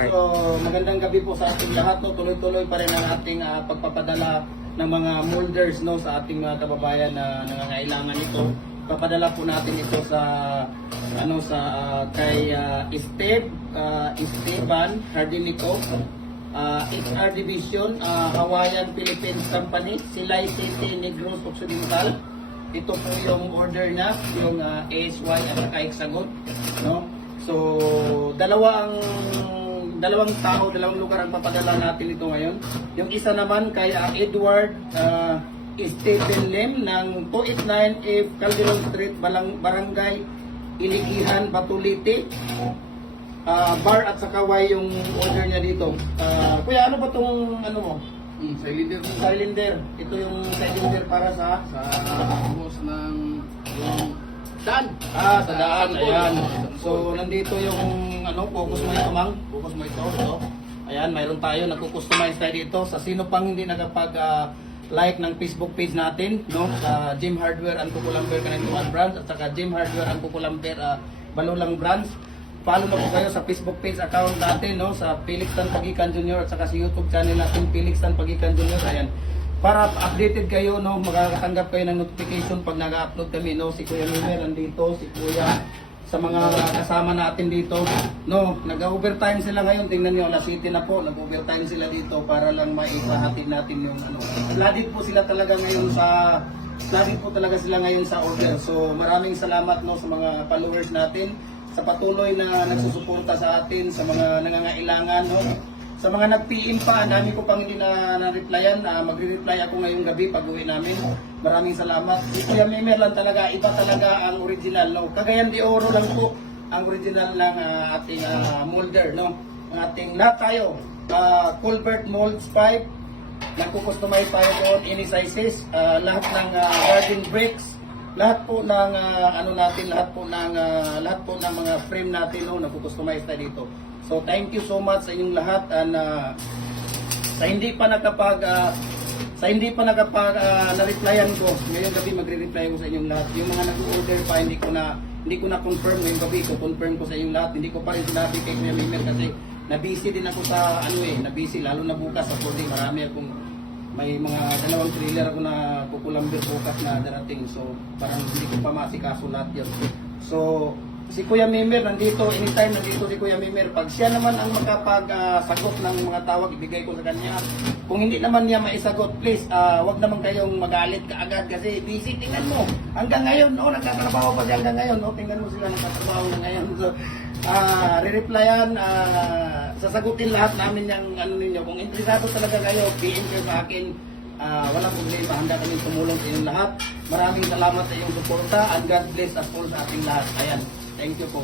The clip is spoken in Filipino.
Mart. So, magandang gabi po sa ating lahat. No? Tuloy-tuloy pa rin ang ating pagpapadala ng mga molders, no, sa ating mga kababayan na nangangailangan ito. Papadala po natin ito sa kay Esteban Hardinico, HR Division, Hawaiian Philippines Company, Silay City, Negros Occidental. Ito po yung order niya, yung ASY at saka Hexagon, no? So, dalawang lugar ang papadala natin ito ngayon. Yung isa naman kay Edward Stephen Lim ng 289F Calderon Street, Barangay Iligihan, Batulite. Bar at saka Y yung order niya dito. Kuya, ano ba tong ano mo? Cylinder. Cylinder. Ito yung cylinder para sa Boss ng yung daan. sa daan. Ayan. So, nandito yung focus mo ito, Mang. Focus mo ito. Ayan, mayroon tayo. Nagko-customize tayo dito. Sa sino pang hindi nakapag-like ng Facebook page natin, no? Sa Jim Hardware and Kukulamber Kanentuan Branch at saka Jim Hardware and Kukulamber Balulang Branch. Follow na po kayo sa Facebook page account natin, no, sa Felix Tan Pagikan Jr. at saka sa YouTube channel natin Felix Tan Pagikan Jr. Ayan. Para updated kayo, no, makakatanggap kayo ng notification pag nag-upload kami, no. Si Kuya Mimer nandito, si Kuya sa mga kasama natin dito, no. Nag-overtime sila ngayon. Tingnan niyo, alas 7 na po, nag-overtime sila dito para lang maipahatid natin yung Blooded po sila talaga ngayon sa order. So, maraming salamat, no, sa mga followers natin, sa patuloy na nagsusuporta sa atin, sa mga nangangailangan, no? Sa mga nag-PM pa, dami ko pang hindi na-replyan. Magre-reply ako ngayong gabi pag uwi namin. Maraming salamat. Si Kuya Mimer lang talaga, iba talaga ang original, no? Cagayan de Oro lang po ang original ng ating molder, no? Ang ating lahat tayo, culvert molds pipe, nagko-customize tayo doon, any sizes, lahat ng garden bricks, lahat po ng lahat po ng mga frame natin, no, nagko-customize tayo dito. So thank you so much sa inyong lahat, and sa hindi pa na-replyan ko ngayong gabi, magre-reply ko sa inyong lahat. Yung mga nag-order pa, hindi ko na confirm ngayong gabi, ko confirm ko sa inyong lahat. Hindi ko pa rin sinabi kay Kuya Mimer kasi na-busy din ako sa na-busy, lalo na bukas sa Friday. May mga dalawang trailer ako na Kukulamber bukas na darating, so parang hindi ko pa masikaso lahat yun. So si Kuya Mimer nandito, anytime nandito si Kuya Mimer. Pag siya naman ang makapagsagot ng mga tawag, ibigay ko sa kanya. Kung hindi naman niya maisagot, please, wag naman kayong magalit kaagad kasi busy. Tingnan mo, hanggang ngayon, nagtatrabaho pa siya hanggang ngayon. Tingnan mo sila nagtatrabaho ngayon. So, re-replyan, sasagutin lahat namin yung ninyo. Kung interesado talaga kayo, PM kayo sa akin. Walang problema, handa kami tumulong sa inyong lahat. Maraming salamat sa iyong suporta, and God bless us all sa ating lahat. Ayan, thank you po.